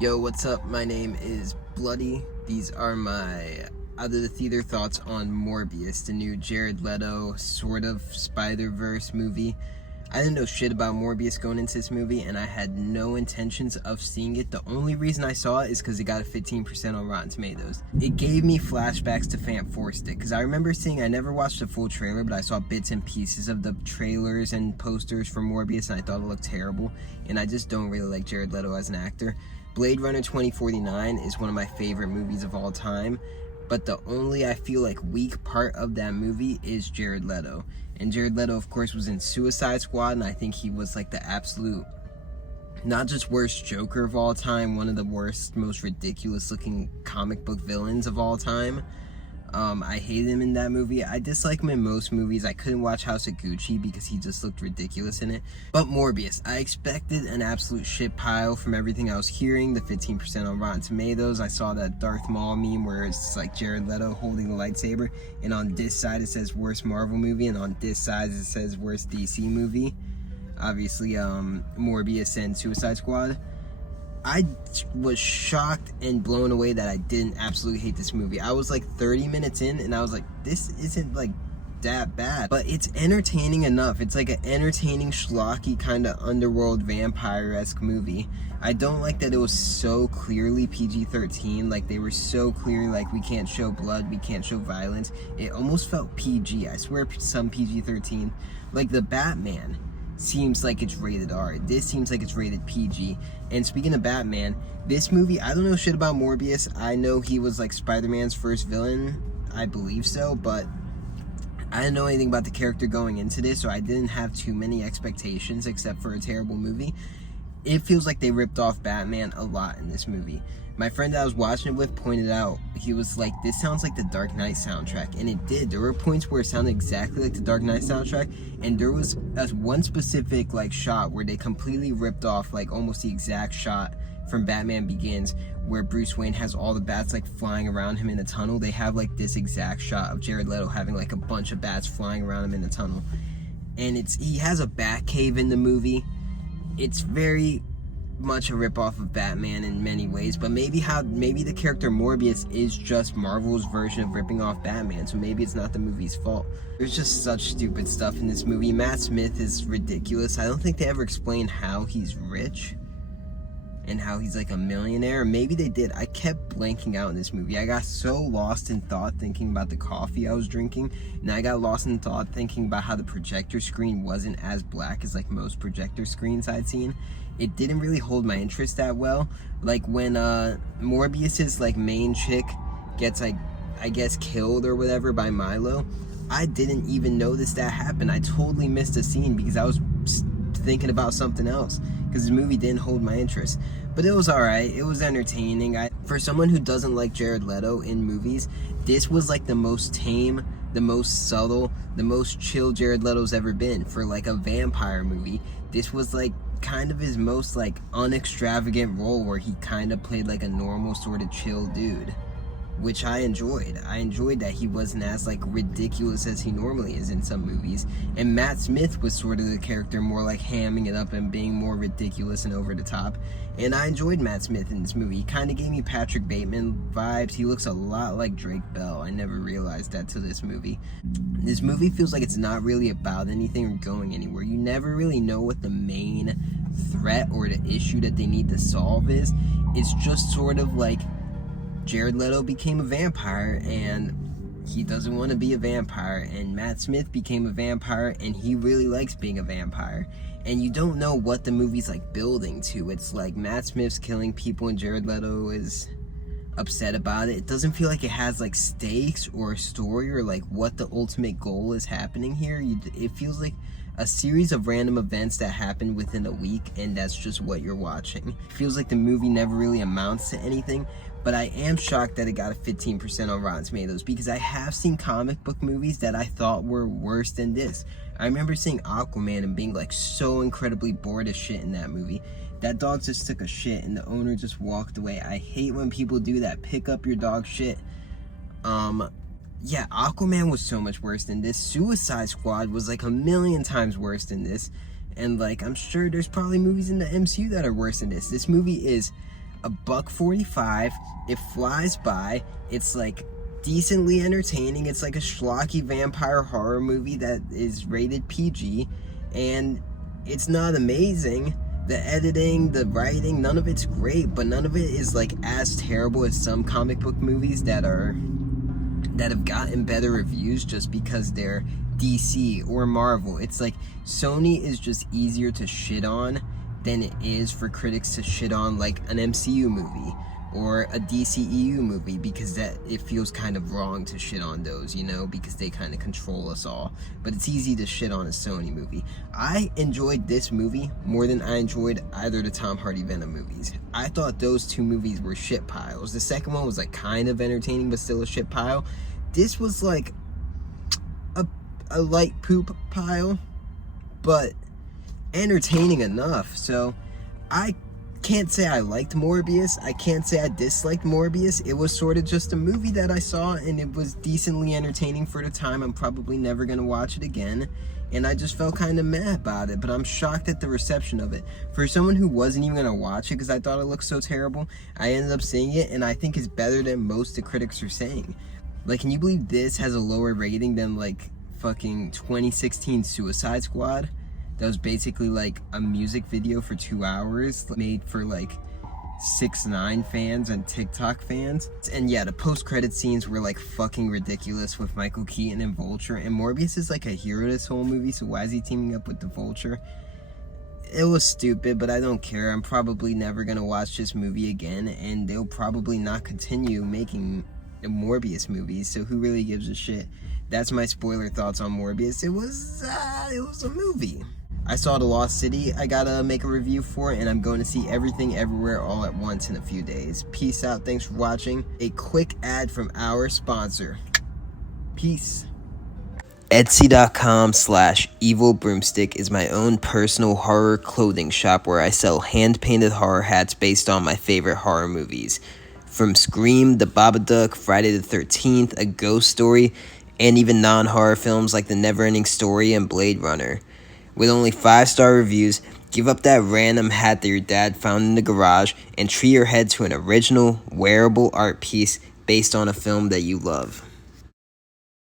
Yo, what's up? My name is Bloody. These are my out of the theater thoughts on Morbius, the new Jared Leto sort of Spider-Verse movie. I didn't know shit about Morbius going into this movie, and I had no intentions of seeing it. The only reason I saw it is because it got a 15% on Rotten Tomatoes. It gave me flashbacks to Phantom Force because I remember I never watched the full trailer, but I saw bits and pieces of the trailers and posters for Morbius, and I thought it looked terrible, and I just don't really like Jared Leto as an actor. Blade Runner 2049 is one of my favorite movies of all time, but the only, I feel like, weak part of that movie is Jared Leto. And Jared Leto, of course, was in Suicide Squad, and I think he was like the absolute, not just worst Joker of all time, one of the worst, most ridiculous looking comic book villains of all time. I hate him in that movie. I dislike him in most movies. I couldn't watch House of Gucci because he just looked ridiculous in it. But Morbius, I expected an absolute shit pile from everything I was hearing. The 15% on Rotten Tomatoes. I saw that Darth Maul meme where it's like Jared Leto holding the lightsaber, and on this side it says worst Marvel movie, and on this side it says worst DC movie. Obviously, Morbius and Suicide Squad. I was shocked and blown away that I didn't absolutely hate this movie. I was like 30 minutes in and I was like, this isn't like that bad, but it's entertaining enough. It's like an entertaining schlocky kind of underworld vampire-esque movie. I don't like that it was so clearly PG-13. Like, they were so clearly like, we can't show blood, we can't show violence. It almost felt PG. I swear some PG-13. Like the Batman seems like it's rated R. This seems like it's rated PG. And speaking of Batman, this movie, I don't know shit about Morbius. I know he was like Spider-Man's first villain. I believe so, but I didn't know anything about the character going into this, so I didn't have too many expectations except for a terrible movie. It feels like they ripped off Batman a lot in this movie. My friend that I was watching it with pointed out, he was like, this sounds like the Dark Knight soundtrack. And it did. There were points where it sounded exactly like the Dark Knight soundtrack. And there was one specific like shot where they completely ripped off like almost the exact shot from Batman Begins, where Bruce Wayne has all the bats like flying around him in a tunnel. They have like this exact shot of Jared Leto having like a bunch of bats flying around him in a tunnel. And he has a bat cave in the movie. It's very much a ripoff of Batman in many ways, but maybe the character Morbius is just Marvel's version of ripping off Batman, so maybe it's not the movie's fault. There's just such stupid stuff in this movie. Matt Smith is ridiculous. I don't think they ever explain how he's rich and how he's like a millionaire. Maybe they did. I kept blanking out in this movie. I got so lost in thought thinking about the coffee I was drinking, and I got lost in thought thinking about how the projector screen wasn't as black as like most projector screens I'd seen. It didn't really hold my interest that well. Like when Morbius's like main chick gets like, I guess, killed or whatever by Milo, I didn't even notice that happened. I totally missed a scene because I was thinking about something else, because the movie didn't hold my interest. But it was alright. It was entertaining. For someone who doesn't like Jared Leto in movies, this was like the most tame, the most subtle, the most chill Jared Leto's ever been. For like a vampire movie, this was like kind of his most like unextravagant role, where he kind of played like a normal sort of chill dude, which I enjoyed. I enjoyed that he wasn't as like ridiculous as he normally is in some movies. And Matt Smith was sort of the character more like hamming it up and being more ridiculous and over the top. And I enjoyed Matt Smith in this movie. He kind of gave me Patrick Bateman vibes. He looks a lot like Drake Bell. I never realized that till this movie. This movie feels like it's not really about anything or going anywhere. You never really know what the main threat or the issue that they need to solve is. It's just sort of like Jared Leto became a vampire and he doesn't want to be a vampire, and Matt Smith became a vampire and he really likes being a vampire, and you don't know what the movie's like building to. It's like Matt Smith's killing people and Jared Leto is upset about it. It doesn't feel like it has like stakes or a story or like what the ultimate goal is happening here. It feels like a series of random events that happen within a week, and that's just what you're watching. It feels like the movie never really amounts to anything, but I am shocked that it got a 15% on Rotten Tomatoes, because I have seen comic book movies that I thought were worse than this. I remember seeing Aquaman and being like so incredibly bored as shit in that movie. That dog just took a shit and the owner just walked away. I hate when people do that. Pick up your dog shit. Yeah, Aquaman was so much worse than this. Suicide Squad was like a million times worse than this. And like, I'm sure there's probably movies in the MCU that are worse than this. This movie is $1.45. It flies by. It's like decently entertaining. It's like a schlocky vampire horror movie that is rated PG, and it's not amazing. The editing, the writing, none of it's great, but none of it is like as terrible as some comic book movies that have gotten better reviews just because they're DC or Marvel. It's like Sony is just easier to shit on than it is for critics to shit on like an MCU movie or a DCEU movie, because that it feels kind of wrong to shit on those, you know, because they kind of control us all. But it's easy to shit on a Sony movie. I enjoyed this movie more than I enjoyed either the Tom Hardy Venom movies. I thought those two movies were shit piles. The second one was like kind of entertaining but still a shit pile. This was like a light poop pile, but entertaining enough. So I can't say I liked Morbius. I can't say I disliked Morbius. It was sort of just a movie that I saw, and it was decently entertaining for the time. I'm probably never going to watch it again, and I just felt kind of mad about it, but I'm shocked at the reception of it. For someone who wasn't even going to watch it because I thought it looked so terrible, I ended up seeing it, and I think it's better than most the critics are saying. Like, can you believe this has a lower rating than, like, fucking 2016 Suicide Squad? That was basically like a music video for 2 hours made for like 6ix9ine fans and TikTok fans. And yeah, the post-credit scenes were like fucking ridiculous with Michael Keaton and Vulture. And Morbius is like a hero this whole movie, so why is he teaming up with the Vulture? It was stupid, but I don't care. I'm probably never gonna watch this movie again, and they'll probably not continue making the Morbius movies, so who really gives a shit? That's my spoiler thoughts on Morbius. It was a movie. I saw The Lost City. I gotta make a review for it, and I'm going to see Everything Everywhere All at Once in a few days. Peace out. Thanks for watching. A quick ad from our sponsor. Peace. Etsy.com/Evil Broomstick is my own personal horror clothing shop where I sell hand-painted horror hats based on my favorite horror movies. From Scream, The Babadook, Friday the 13th, A Ghost Story, and even non-horror films like The Neverending Story and Blade Runner. With only 5-star reviews, give up that random hat that your dad found in the garage and treat your head to an original, wearable art piece based on a film that you love.